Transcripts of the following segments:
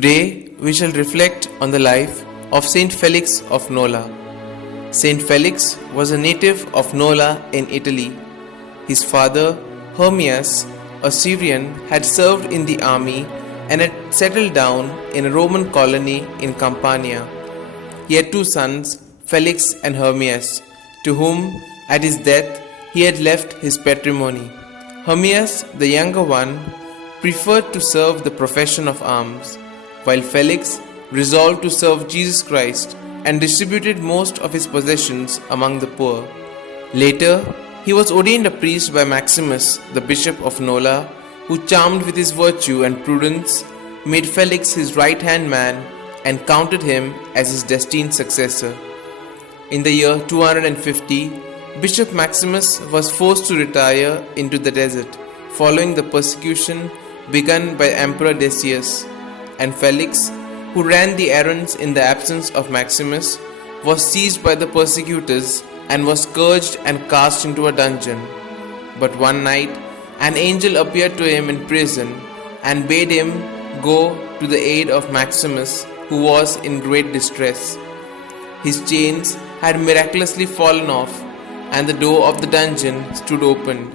Today we shall reflect on the life of St Felix of Nola. St Felix was a native of Nola in Italy. His father, Hermias, a Syrian, had served in the army and had settled down in a Roman colony in Campania. He had two sons, Felix and Hermias, to whom, at his death, he had left his patrimony. Hermias, the younger one, preferred to serve the profession of arms, while Felix resolved to serve Jesus Christ and distributed most of his possessions among the poor. Later, he was ordained a priest by Maximus, the bishop of Nola, who, charmed with his virtue and prudence, made Felix his right-hand man and counted him as his destined successor. In the year 250, Bishop Maximus was forced to retire into the desert following the persecution begun by Emperor Decius, and Felix, who ran the errands in the absence of Maximus, was seized by the persecutors and was scourged and cast into a dungeon. But one night, an angel appeared to him in prison and bade him go to the aid of Maximus, who was in great distress. His chains had miraculously fallen off, and the door of the dungeon stood opened.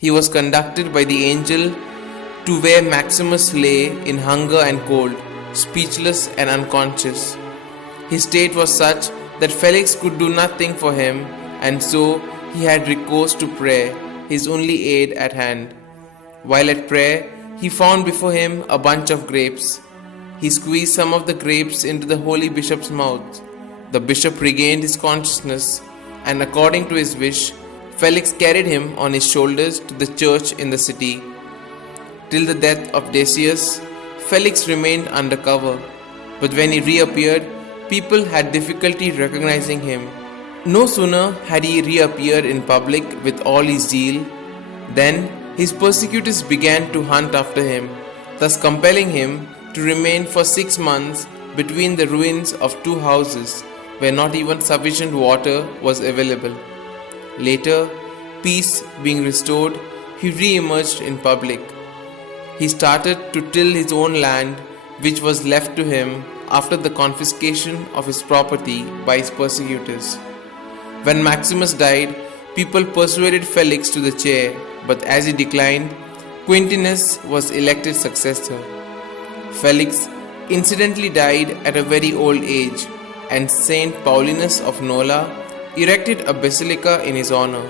He was conducted by the angel to where Maximus lay in hunger and cold, speechless and unconscious. His state was such that Felix could do nothing for him, and so he had recourse to prayer, his only aid at hand. While at prayer, he found before him a bunch of grapes. He squeezed some of the grapes into the holy bishop's mouth. The bishop regained his consciousness, and according to his wish, Felix carried him on his shoulders to the church in the city. Till the death of Decius, Felix remained undercover, but when he reappeared, people had difficulty recognizing him. No sooner had he reappeared in public with all his zeal, than his persecutors began to hunt after him, thus compelling him to remain for 6 months between the ruins of 2 houses where not even sufficient water was available. Later, peace being restored, he re-emerged in public. He started to till his own land, which was left to him after the confiscation of his property by his persecutors. When Maximus died, people persuaded Felix to the chair, but as he declined, Quintinus was elected successor. Felix incidentally died at a very old age, and Saint Paulinus of Nola erected a basilica in his honor.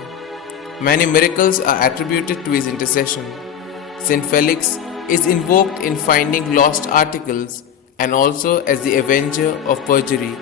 Many miracles are attributed to his intercession. St. Felix is invoked in finding lost articles and also as the avenger of perjury.